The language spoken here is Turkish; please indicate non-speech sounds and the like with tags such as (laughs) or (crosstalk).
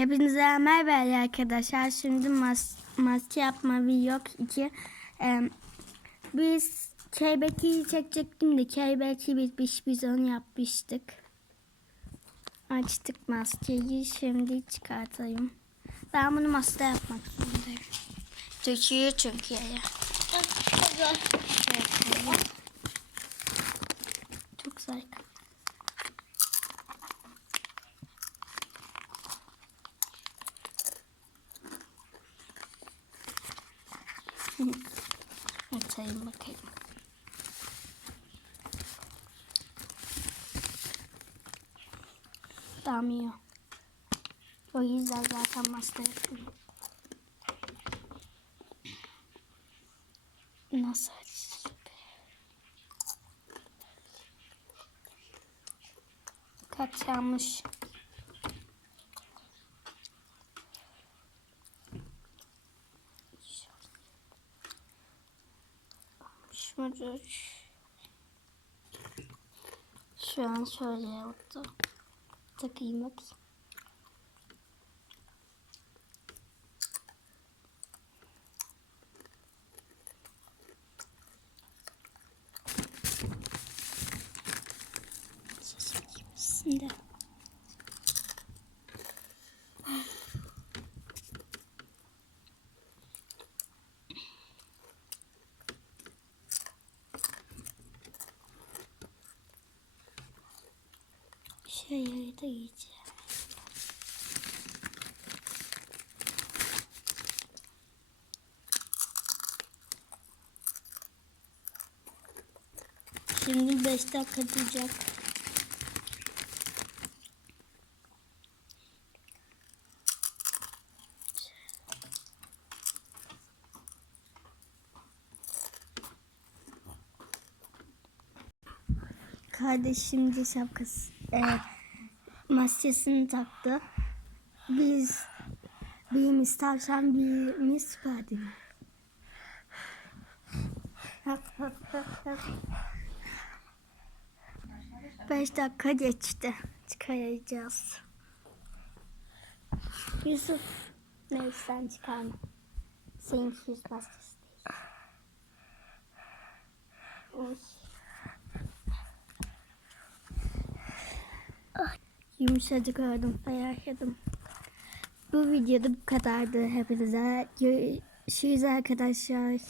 Hepinize merhaba arkadaşlar. Şimdi mas maske yapma video 2. Ee, biz Keybeki'yi çekecektim de Keybeki bitmiş biz onu yapmıştık. Açtık maskeyi. Şimdi çıkartayım. Ben bunu masada yapmak zorundayım. Döküyor çünkü yere. Evet, Çok güzel. (laughs) Açayım bakayım. Damlıyor. O yüzden zaten master yapıyorum. Nasıl açacağım? Kaç yanmış. Şurada şu an şöyle oldu. Takayım bakayım. Şimdi. Şöyle de yiyeceğim. Şimdi 5 dakika duracak. Kardeşim de şapkası, e, maskesini taktı. Biz birimiz tavşan, birimiz Spiderman. Beş dakika geçti. Çıkaracağız. Yusuf, neyse sen çıkarma. Senin yüz maskesi değil. Oy. Yumuşacık oldum, ayakladım. Bu videoda bu kadardı. Hepinize görüşürüz arkadaşlar.